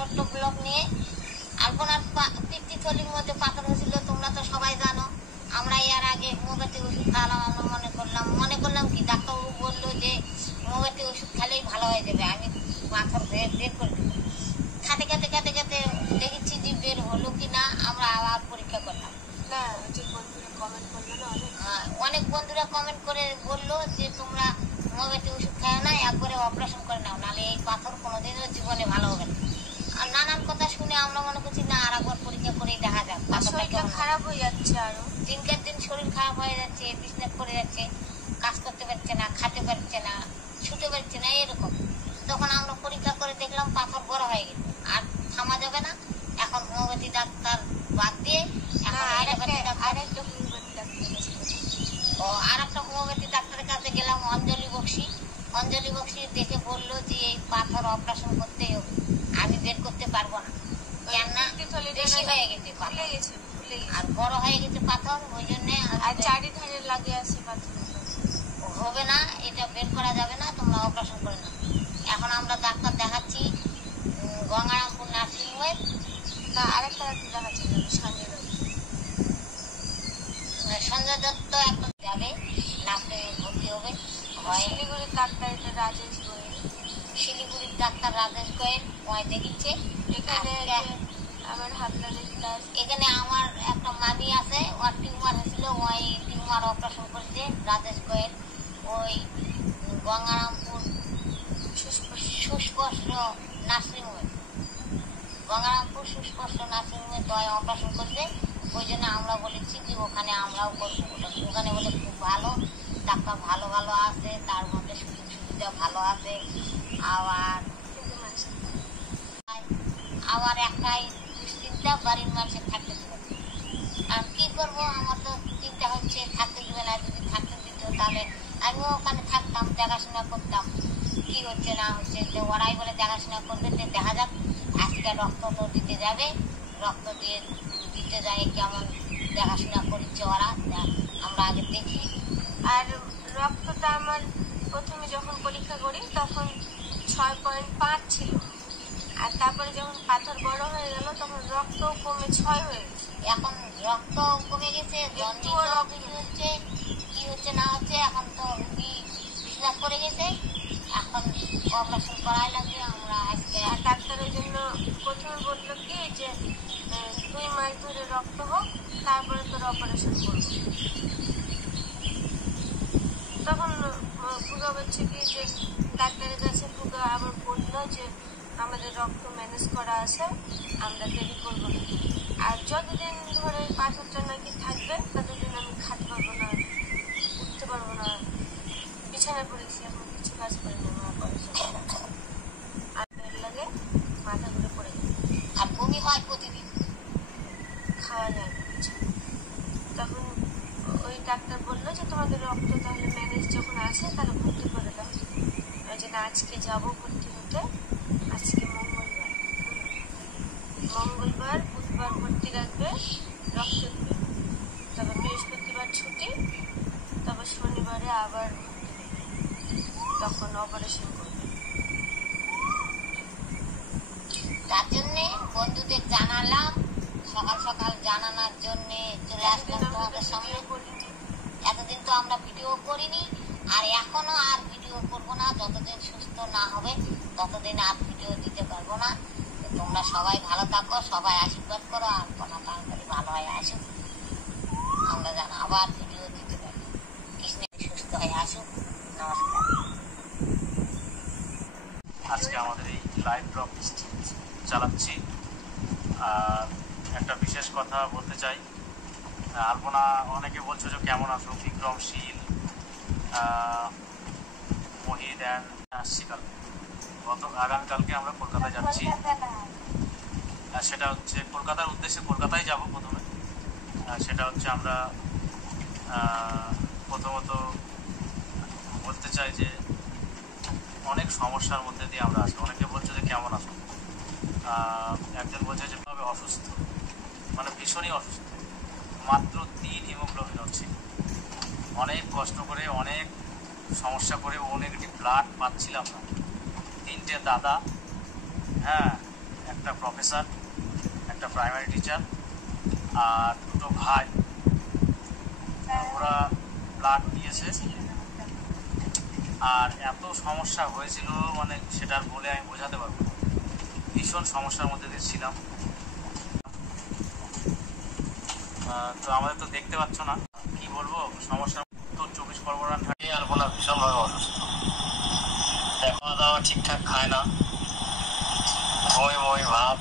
ছোট্ট ব্লগ নিয়ে। আলপনার পিতৃথলির মধ্যে পাথর হয়েছিল, তোমরা তো সবাই জানো। আমরা এর আগে হোমিওপ্যাথি ওষুধ খাওয়ালাম। আমরা মনে করলাম কি ডাক্তারবাবু বললো যে হোমিওপ্যাথি ওষুধ খেলেই ভালো হয়ে যাবে, আমি পাথর বের করে দেবো। খেতে খেতে খেতে খেতে দেখেছি যে বের হলো কি না, আমরা আবার পরীক্ষা করলাম। না যে বন্ধুরা কমেন্ট করলো না, অনেক বন্ধুরা কমেন্ট করে বললো যে তোমরা হোমিওপ্যাথি ওষুধ খায় না, একবারে অপারেশন করে নাও, নাহলে এই পাথর কোনোদিনও জীবনে ভালো হবে না। আর নানান কথা শুনে আমরা মনে করছি না আর একবার পরীক্ষা করেই দেখা যাক। শরীরটা খারাপ হয়ে যাচ্ছে, আরো দিনকের দিন শরীর খারাপ হয়ে যাচ্ছে, বিছানা পড়ে যাচ্ছে, কাজ করতে পারছে না, খেতে পারছে না, ছুটে পারছে না, এরকম। তখন আমরা পরীক্ষা করে দেখলাম পাথর বড় হয়ে গেছে, আর থামা যাবে না। এখন হোমিওপ্যাথি ডাক্তার বাদ দিয়ে আর একটা হোমিওপ্যাথি ডাক্তারের কাছে গেলাম, অঞ্জলি বক্সি দেখে বললো যে এই পাথর অপারেশন করতে হবে, আমি বের করতে পারবো না, কেননা বেশি হয়ে গেছে আর বড় হয়ে গেছে পাথর, ওই জন্যে চারিধারে লাগে আছে পাথর, হবে না, এটা বের করা যাবে না, তোমরা অপারেশন করে নাও। এখন আমরা ডাক্তার দেখাচ্ছি গঙ্গারামপুর নার্সিংহোমে। না আরেকটা ডাক্তার দেখাচ্ছি সঞ্জয় দত্ত একটা যাবে, নার্সিংহোমে ভর্তি হবে। শিলিগুড়ির ডাক্তার রাজেশ গোয়েল, শিলিগুড়ির ডাক্তার রাজেশ গোয়েল ওই দেখিচ্ছে। এখানে আমার হাতলালের দাস, এখানে আমার একটা মামি আছে, ওর টিউমার হয়েছিল, ওই টিউমার অপারেশন করেছে রাজেশ গোয়েল। ওই গঙ্গারামপুর সুস্পষ্ট নার্সিংহোমে, গঙ্গারামপুর সুস্পষ্ট নার্সিংহোমে তো অপারেশন করেছে। ওই জন্য আমরা বলেছি যে ওখানে আমরাও করবো। ওখানে বলে খুব ভালো ডাক্তার, ভালো ভালো আছে, তার মধ্যে সুযোগ সুবিধা ভালো আছে। আবার একটাই দুশ্চিন্তা, বাড়ির মানুষের থাকতে দেবে। আর কি করবো, আমার তো চিন্তা হচ্ছে থাকতে দেবে না। যদি থাকতে দিত তাহলে আমিও ওখানে থাকতাম, দেখাশোনা করতাম কি হচ্ছে না হচ্ছে। ওরাই বলে দেখাশোনা করবে, দেখা যাক। আজকে রক্ত তো দিতে যাবে, রক্ত দিতে যায় কেমন দেখাশোনা করছে ওরা, আমরা আগে দেখি। আর রক্তটা আমার প্রথমে যখন পরীক্ষা করি তখন 6.5 ছিল, আর তারপরে যখন পাথর বড় হয়ে গেল তখন রক্ত কমে 6 হয়ে গেছে। এখন রক্ত কমে গেছে, হচ্ছে কি হচ্ছে না হচ্ছে। এখন তো রুগী বিছানা করে গেছে, এখন অপারেশন করাই লাগবে। আমরা আজকে ডাক্তারের জন্য প্রথমে বললো কি যে 2 মাস ধরে রক্ত হোক, তারপরে তোর অপারেশন করবো। তখন ফুগা বলছে কি যে ডাক্তারের কাছে ফুগা আবার বললো যে আমাদের রক্ত ম্যানেজ করা আছে, আমরা দেরি করবো না, আর যতদিন ধরে পাথরটা নাকি থাকবে ততদিন আমি খাতে পারবো না, উঠতে পারবো না, বিছানায় পড়েছি, এখন কিছু কাজ করি না। অপারেশন আর লাগে মাথা ঘুরে পড়ে যাবে, আর বমি হয় প্রতিদিন, খাওয়া যায় না। তখন ওই ডাক্তার বললো যে তোমাদের রক্ত তাহলে ম্যানেজ যখন আছে তাহলে ভর্তি করে দাও। ওই জন্য আজকে যাবো ভর্তি হতে। আজকে মঙ্গলবার বুধবার ভর্তি রাখবে, রক্ত দেবে, তারপর বৃহস্পতিবার ছুটি, তারপর শনিবারে আবার তখন অপারেশন করবে। তার জন্যে বন্ধুদের জানালাম, সকাল সকাল জানানোর জন্য চলে আসলাম তোমাদের সামনে। এতদিন তো আমরা ভিডিও করিনি, আর এখনো আর ভিডিও করবো না। যতদিন সুস্থ না হবে ততদিন আর ভিডিও দিতে পারবো না। তোমরা সবাই ভালো থাকো, সবাই আশীর্বাদ করো, আর কোনো তাড়াতাড়ি ভালো হয়ে আসুক, আমরা যেন আবার ভিডিও দিতে পারি। কৃষ্ণ সুস্থ হয়ে আসুক। নমস্কার। আজকে আমাদের এই লাইভ ড্রপ চালাচ্ছি, আর একটা বিশেষ কথা বলতে চাই। আলপনা অনেকে বলছো যে কেমন আছো, বিক্রমশীল, মহিদ অ্যান্ড আসছি কালকে, আগামীকালকে আমরা কলকাতায় যাচ্ছি। সেটা হচ্ছে কলকাতার উদ্দেশ্যে, কলকাতায় যাব প্রথমে। সেটা হচ্ছে আমরা প্রথমত বলতে চাই যে অনেক সমস্যার মধ্যে দিয়ে আমরা আছি। অনেকে বলছে যে কেমন আছো, একজন বলছে যে ভাবে অসুস্থ, মানে ভীষণই অসুস্থ, মাত্র 3 হিমোগ্লোবিন হচ্ছে। অনেক কষ্ট করে, অনেক সমস্যা করে ও নেগেটিভ ব্লাড পাচ্ছিলাম না। 3টে দাদা, হ্যাঁ, একটা প্রফেসর, একটা প্রাইমারি টিচার আর দুটো ভাই, ওরা ব্লাড দিয়েছে। আর এত সমস্যা হয়েছিল মানে সেটা আর বলে আমি বোঝাতে পারবো না। ভীষণ সমস্যার মধ্যে দিয়ে ছিলাম। তো আমাদের তো দেখতে পাচ্ছ না, কি বলবো সমস্যা। উত্তর 24 পরগনা থাকে আর বলা ভীষণভাবে অসুস্থ, খাওয়া দাওয়া ঠিকঠাক খায় না, বই ভাব